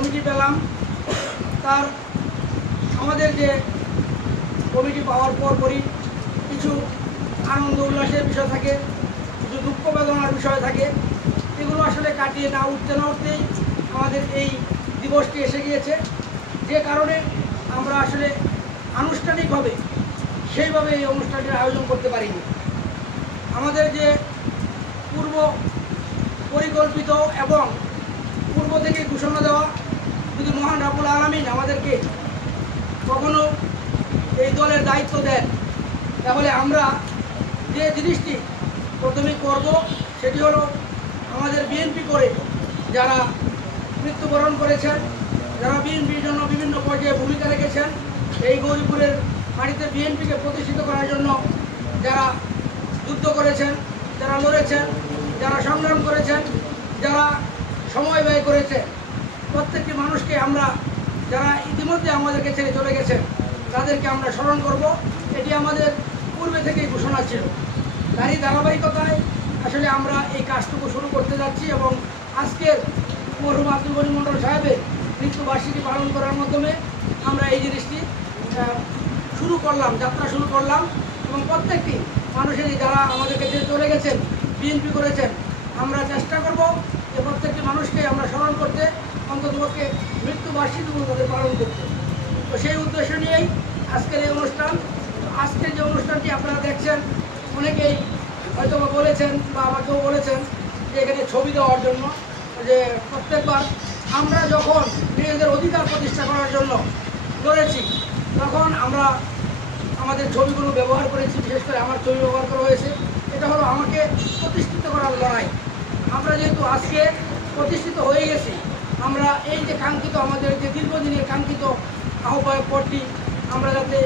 Committee পেলাম তার আমাদের যে কমিটি পাওয়ার পরই কিছু আনন্দ উল্লাসের বিষয় থাকে, কিছু দুঃখ বেদনার বিষয় থাকে। এগুলো আসলে কাটিয়ে না উঠতেই আমাদের এই দিবসটি এসে গিয়েছে, যে কারণে আমরা আসলে আনুষ্ঠানিকভাবে সেইভাবে এই অনুষ্ঠানটির আয়োজন করতে পারিনি। আমাদের যে পূর্ব পরিকল্পিত এবং পূর্ব থেকে ঘোষণা দেওয়া, যদি মহান রাব্বুল আলামিন আমাদেরকে কখনো এই দলের দায়িত্ব দেন, তাহলে আমরা যে জিনিসটি প্রথমে করব সেটি হলো আমাদের বিএনপি করে যারা মৃত্যুবরণ করেছেন, যারা বিএনপির জন্য বিভিন্ন পর্যায়ে ভূমিকা রেখেছেন, এই গৌরীপুরের মাটিতে বিএনপিকে প্রতিষ্ঠিত করার জন্য যারা যুদ্ধ করেছেন, যারা লড়েছেন, যারা সংগ্রাম করেছেন, যারা সময় ব্যয় করেছে, প্রত্যেকটি মানুষকে আমরা, যারা ইতিমধ্যে আমাদেরকে ছেড়ে চলে গেছেন, তাদেরকে আমরা স্মরণ করব। এটি আমাদের পূর্বে থেকেই ঘোষণা ছিল। তারই ধারাবাহিকতায় আসলে আমরা এই কাজটুকু শুরু করতে যাচ্ছি এবং আজকের মরহুম আব্দুল গনি মন্ডল সাহেবের মৃত্যুবার্ষিকী পালন করার মাধ্যমে আমরা এই জিনিসটি শুরু করলাম, যাত্রা শুরু করলাম। এবং প্রত্যেকটি মানুষেরই যারা আমাদেরকে ছেড়ে চলে গেছেন, বিএনপি করেছেন, আমরা চেষ্টা করব যে প্রত্যেকটি মানুষকে আমরা স্মরণ করতে, অন্ততপক্ষে মৃত্যুবার্ষিকীগুলো তাদের পালন করতে। তো সেই উদ্দেশ্য নিয়েই আজকের এই অনুষ্ঠান। আজকের যে অনুষ্ঠানটি আপনারা দেখছেন, অনেকেই হয়তো বলেছেন বা আমাকেও বলেছেন যে এখানে ছবি দেওয়ার জন্য, যে প্রত্যেকবার আমরা যখন নিজেদের অধিকার প্রতিষ্ঠা করার জন্য লড়েছি, তখন আমরা আমাদের ছবিগুলো ব্যবহার করেছি। বিশেষ করে আমার ছবি ব্যবহার করা হয়েছে। এটা হলো আমাকে প্রতিষ্ঠিত করার লড়াই। আমরা যেহেতু আজকে প্রতিষ্ঠিত হয়ে গেছি, আমরা এই যে কাঙ্ক্ষিত, আমাদের যে দীর্ঘদিনের কাঙ্ক্ষিত আহ্বায়ক পদটি আমরা যাতে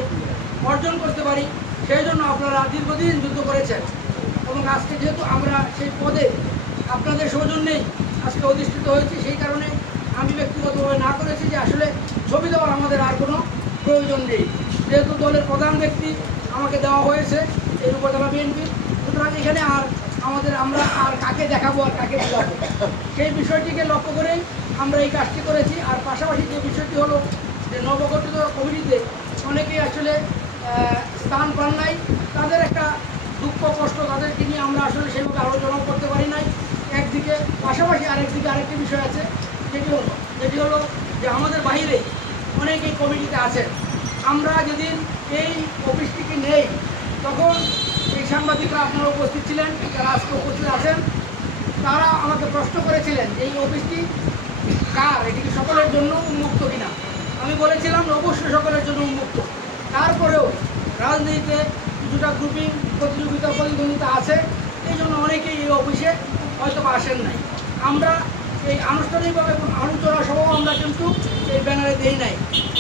অর্জন করতে পারি, সেই জন্য আপনারা দীর্ঘদিন যুদ্ধ করেছেন। এবং আজকে যেহেতু আমরা সেই পদে আপনাদের সৌজন্যেই আজকে অধিষ্ঠিত হয়েছি, সেই কারণে আমি ব্যক্তিগতভাবে না করেছি যে আসলে ছবি দেওয়ার আমাদের আর কোনো প্রয়োজন নেই, যেহেতু দলের প্রধান ব্যক্তি আমাকে দেওয়া হয়েছে এই উপজেলা বিএনপি। সুতরাং এখানে আমরা আর কাকে দেখাবো আর কাকে দেখাবো, সেই বিষয়টিকে লক্ষ্য করেই আমরা এই কাজটি করেছি। আর পাশাপাশি যে বিষয়টি হলো যে নবগঠিত কমিটিতে অনেকেই আসলে স্থান পান নাই, তাদের একটা দুঃখ কষ্ট, তাদেরকে নিয়ে আমরা আসলে সেভাবে আলোচনাও করতে পারি নাই একদিকে। পাশাপাশি আরেকদিকে আরেকটি বিষয় আছে, যেটি হলো যে আমাদের বাহিরে অনেকেই কমিটিতে আছেন। আমরা যেদিন এই অফিসটিকে নেই, তখন এই সাংবাদিকরা আপনারা উপস্থিত ছিলেন, যারা আজকে উপস্থিত আছেন, তারা আমাকে প্রশ্ন করেছিলেন যে এই অফিসটি কার, এটি কি সকলের জন্য উন্মুক্ত কিনা। আমি বলেছিলাম অবশ্যই সকলের জন্য উন্মুক্ত। তারপরেও রাজনীতিতে কিছুটা গ্রুপিং, প্রতিযোগিতা, প্রতিদ্বন্দ্বিতা আছে, এই জন্য অনেকেই এই অফিসে হয়তো আসেন নাই। আমরা এই আনুষ্ঠানিকভাবে আলোচনা সভাও আমরা কিন্তু এই ব্যানারে দেই নাই,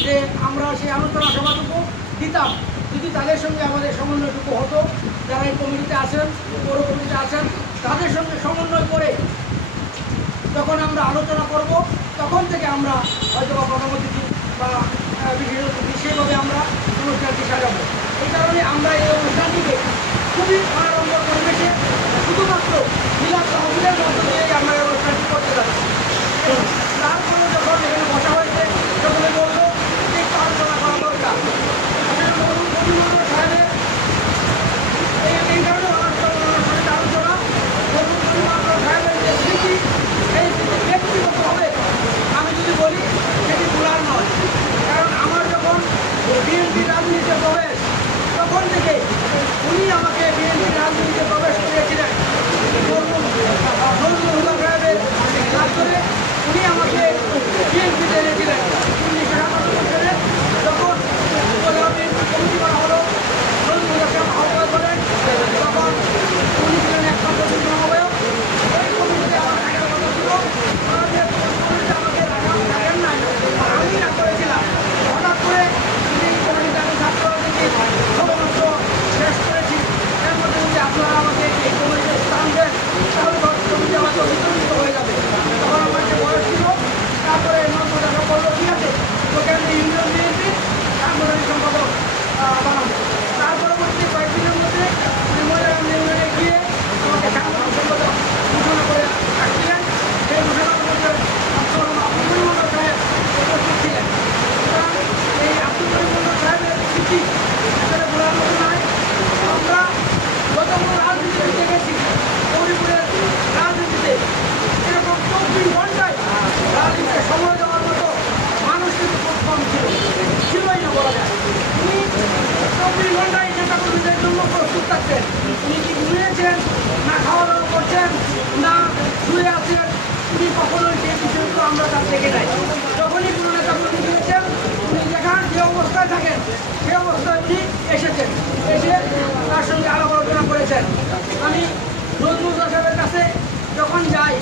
যে আমরা সেই আলোচনা সভাটুকু দিতাম যদি তাদের সঙ্গে আমাদের সমন্বয়টুকু হতো। যারা এই কমিটিতে আছেন, পৌর কমিটিতে আছেন, তাদের সঙ্গে সমন্বয় করে যখন আমরা আলোচনা করব, তখন থেকে আমরা হয়তো বা প্রধান অতিথি বা বিশেষভাবে আমরা অনুষ্ঠানটি সাজাবো। এই কারণে আমরা এই অনুষ্ঠানটিকে খুবই আনন্দ পরিবেশে শুধুমাত্র মিলাদ তহবিলের মধ্য দিয়েই আমরা এই অনুষ্ঠানটি করতে যাচ্ছি। তারপরে যখন এখানে বসা হয়েছে, সকলে বলল যে একটু আলোচনা করা দরকার। সাহেবের এই কারণে আলোচনা সাহেবের যে স্মৃতি, এই স্মৃতি ব্যক্তিগতভাবে আমি যদি বলি সেটি ভুলার নয়। কারণ আমার যখন বিএনপি রাজনীতিতে প্রবেশ, তখন থেকে উনি আমাকে বিএনপি রাজনীতিতে প্রবেশ করিয়েছিলেন। সাহেবের কাজ করে উনি আমাকে বিএনপিতে এনেছিলেন 1977 সালে, যখন উপজেলা বিএনপি কমিটি করা হলো। নজরুল সাহেব আহ্বায়ক করেন, তখন উনি ছিলেন একমাত্র যুগ্ম আহ্বায়ক। ওই কমিটিতে আমার থাকার কথা ছিল, আমাদের আমাকে রাখেন নাই, আমি না করেছিলাম। হঠাৎ করে যদি কমিটিতে আমি ছাত্র রাজনীতি শুধুমাত্র শেষ করেছি, এর মধ্যে যদি আপনারা আমাকে এই কমিটিতে স্থান দেন, তাহলে কমিটি আমাকে বিতর্কিত হয়ে যাবে। তখন আমার যে বয়স ছিল, তারপরে নজরুল সাহেব বলল দেখে নাই। যখনই কোনো নেতা কর্মী দিয়েছেন উনি যেখানে যে অবস্থায় থাকেন সেই অবস্থায় উনি এসেছেন, এসে তার সঙ্গে আলাপ আলোচনা করেছেন। আমি নজরুল সাহেবের কাছে যখন যাই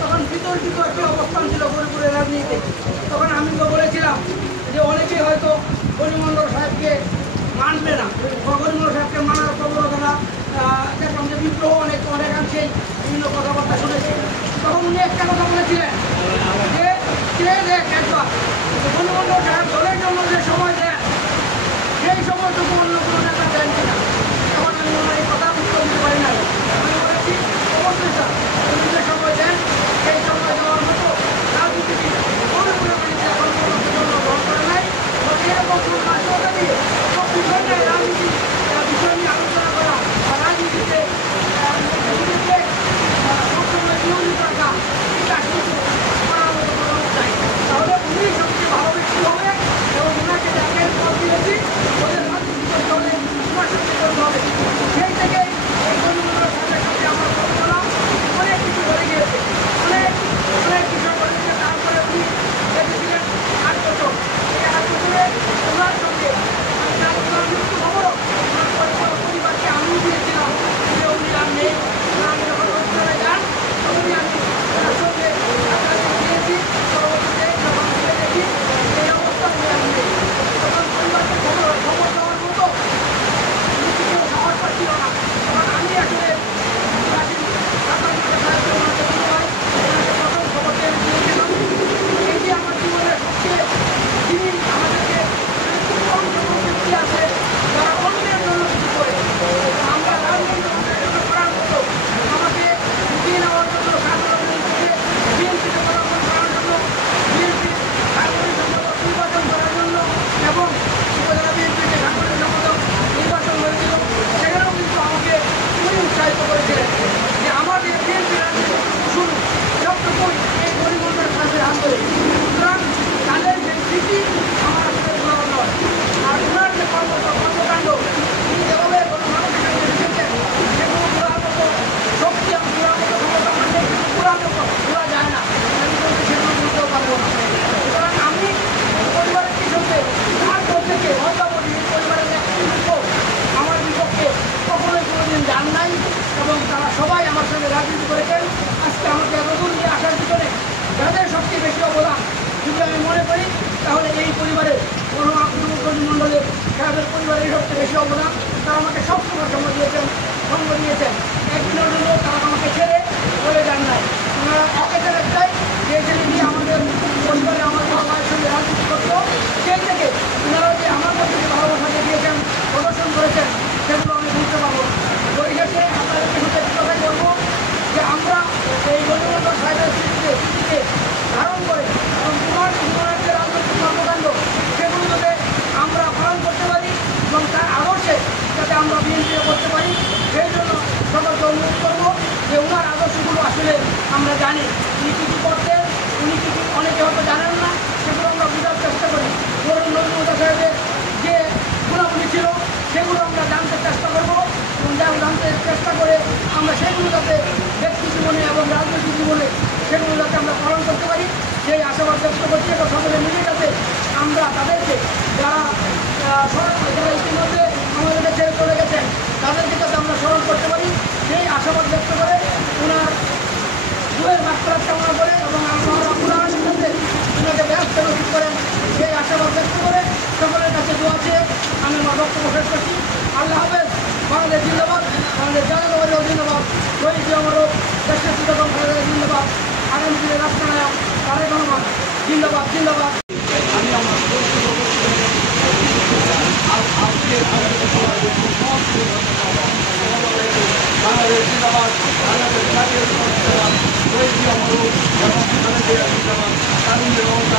তখন বিতর্কিত একটি অবস্থান ছিল ফরিদপুরের রাজনীতিতে। তখন আমি তো বলেছিলাম যে অনেকেই হয়তো পরিমণ্ডল সাহেবকে মানবে না, পরিমণ্ডল সাহেবকে মানার প্রবণতা দেখলাম যে বিদ্রোহ অনেকাংশেই বিভিন্ন কথাবার্তা শুনেছি। তখন উনি একটা কথা বলেছিলেন যে চেয়ে দেখ একবার পরিমণ্ডল সাহেব দলের জন্য যে সময় দেন সেই সময়টুকু অন্য কোনো নেতা দেন কিনা। তখন আমি ওনার এই কথা উত্তর দিতে পারি না। আমি বলেছি অবশ্যই স্যার উনি যে সময় দেন সেই সময় দেওয়ার মতো রাজনীতিবিদ পরিপূর্ণ এখন জন্য গ্রহণ করে নাই। এরকম কোনো কাজটা দিয়ে সব বিষয় নিয়ে রাজনীতি বিষয় নিয়ে আলোচনা করা বা রাজনীতিতে সবসময় নিয়মিত রাখা এই কাজটুকু করার মতো কোনো লোক চাই। তাহলে উনি সবচেয়ে ভালো ব্যক্তি হবে এবং ওনাকে যাকে পদ দিয়েছি ওদের রাজনীতি করতে হলে ওনার সঙ্গে করতে হবে। সেই থেকে এই পরিমণ্ডল সাহেবের কাছে আমার পরিচালনা অনেক কিছু বলে গিয়েছে, অনেক অনেক বিষয় বলে গিয়েছে। তারপরে উনি দেখেছিলেন 8 বছর, এই 8 বছরে ওনার সঙ্গে ওনার মৃত্যু খবরও ওনার পরিবারকে আমিও দিয়েছিলাম যে উনি আর নেই। আমি যখন হসপিটালে যান তখনই আমি ওনার সঙ্গে দিয়েছি। পরবর্তীতে যখন ফিরে দেখি এই অবস্থা উনি আর নেই, তখন পরিবারকে খবর দেওয়ার মতো কিছু সাহস পাচ্ছিল না। তখন আমি আসলে প্রথম খবর দিয়েছিলাম। এই যে আমার জীবনের সবচেয়ে যিনি আমাদেরকে খুব কম সংখ্যক ব্যক্তি আছে যারা অন্যের জন্য কিছু করে, আমরা রাজনীতি অন্যের জন্য করার মতো আমাকে ঢুকিয়ে নেওয়ার জন্য সাধারণ বিএনপিকে পরামর্শ করার জন্য, বিএনপির সাংগঠনিক সম্পাদক নির্বাচন করার জন্য এবং উপজেলা বিএনপিকে সাংগঠনিক সম্পাদক নির্বাচন হয়েছিল, সেখানেও কিন্তু আমাকে খুবই উৎসাহিত করেছিলেন যে আমাদের বিএনপি রাজনীতি শুরু সবটুকুই এই পরিমণ্ডলের কাছে হাত ধরে। সুতরাং তাদের যে স্মৃতি আমার আসলে ভোলার নয়। আর ওনার যে কর্মকাণ্ড তিনি যেভাবে মানুষের সঙ্গে রেখেছেন সেগুলো ভোলার মতো শক্তি ভোলার মতো ক্ষমতা মানে ভোলার মতো ভোলা যায় না, আমি বলতে সেগুলো বলতেও পারবো না। সুতরাং আমি পরিবারের পিছনে তার পর থেকে হয়তো বলি পরিবারের নেতৃত্ব আমার বিপক্ষে কখনোই কোনোদিন যান নাই এবং তারা সবাই আমার সঙ্গে রাজনীতি করেছেন। আজকে আমাকে এতদূর নিয়ে আসার পিছনে যাদের সবচেয়ে বেশি অবদান যদি আমি মনে করি তাহলে এই পরিবারের পরিমণ্ডলের সাহেবের পরিবারের সবচেয়ে বেশি অবদান। তারা আমাকে সবসময় সঙ্গ দিয়েছেন। একদিনের জন্য তারা আমাকে ছেড়ে চলে যান নাই। ওনারা একের একটাই যে ছেলে নিয়ে আমাদের পরিবারে আমার বাবার সঙ্গে রাজনীতি করতো সেই থেকে ওনারা যে আমার মধ্যে যে ভালোবাসা দেখিয়েছেন প্রদর্শন করেছেন সেগুলো আমি বুঝতে পারবো না। পরিশেষে আপনাদেরকে শুধু কথাই বলবো যে আমরা এই পরিমণ্ডল সাহেবের স্মৃতিকে ধারণ করে এবং ওনার যে রাজনৈতিক কর্মকাণ্ড সেগুলো যাতে আমরা পালন করতে পারি এবং তার আদর্শে যাতে আমরা বিএনপিও করতে পারি সেই জন্য সকলকে অনুরোধ করবো যে ওনার আদর্শগুলো আসলে আমরা জানি উনি কী কী করতেন, উনি কী কী অনেকে হয়তো জানেন না, সেগুলো আমরা বোঝার চেষ্টা করি। ধরুন নজরুল সাহেবের যে গুণাবলী ছিল সেগুলো আমরা জানতে চেষ্টা করবো এবং জানতে চেষ্টা করে আমরা সেগুলো যাতে ব্যক্তি জীবনে এবং রাজনৈতিক জীবনে সেগুলো যাতে আমরা পালন করতে পারি সেই আশাবাদ ব্যক্ত করছি। এবং সকলে মিলে যাতে আমরা তাদেরকে যারা ইতিমধ্যে আমাদের ছেড়ে চলে গেছেন তাদেরকে যাতে আমরা স্মরণ করতে পারি সেই আশাবাদ ব্যক্ত করে ওনার দুয়ের মাত্রা কামনা করে এবং আমরা সাথে ওনাকে ব্যস্ত নথিত করেন সেই আশাবাদ ব্যক্ত করে সকলের কাছে দোয়া চেয়ে আমি আমার বক্তব্য শেষ করছি। আল্লাহ হাফেজ। বাংলাদেশ জিন্দাবাদ, বাংলাদেশ জাতীয়তাবাদী জিন্দাবাদ, শহীদ আমারও দেশের চিরকম জিন্দাবাদ, আগামী দিনের রাষ্ট্রনায়ক তারেক রহমান জিন্দাবাদ জিন্দাবাদ। আমি আমার বাংলাদেশ জিন্দাবাদ, বাংলাদেশ জাতীয় জিন্দাবাদ, শহীদ আমারও এবং জিন্দাবাদ, তারুণ্যের অবস্থা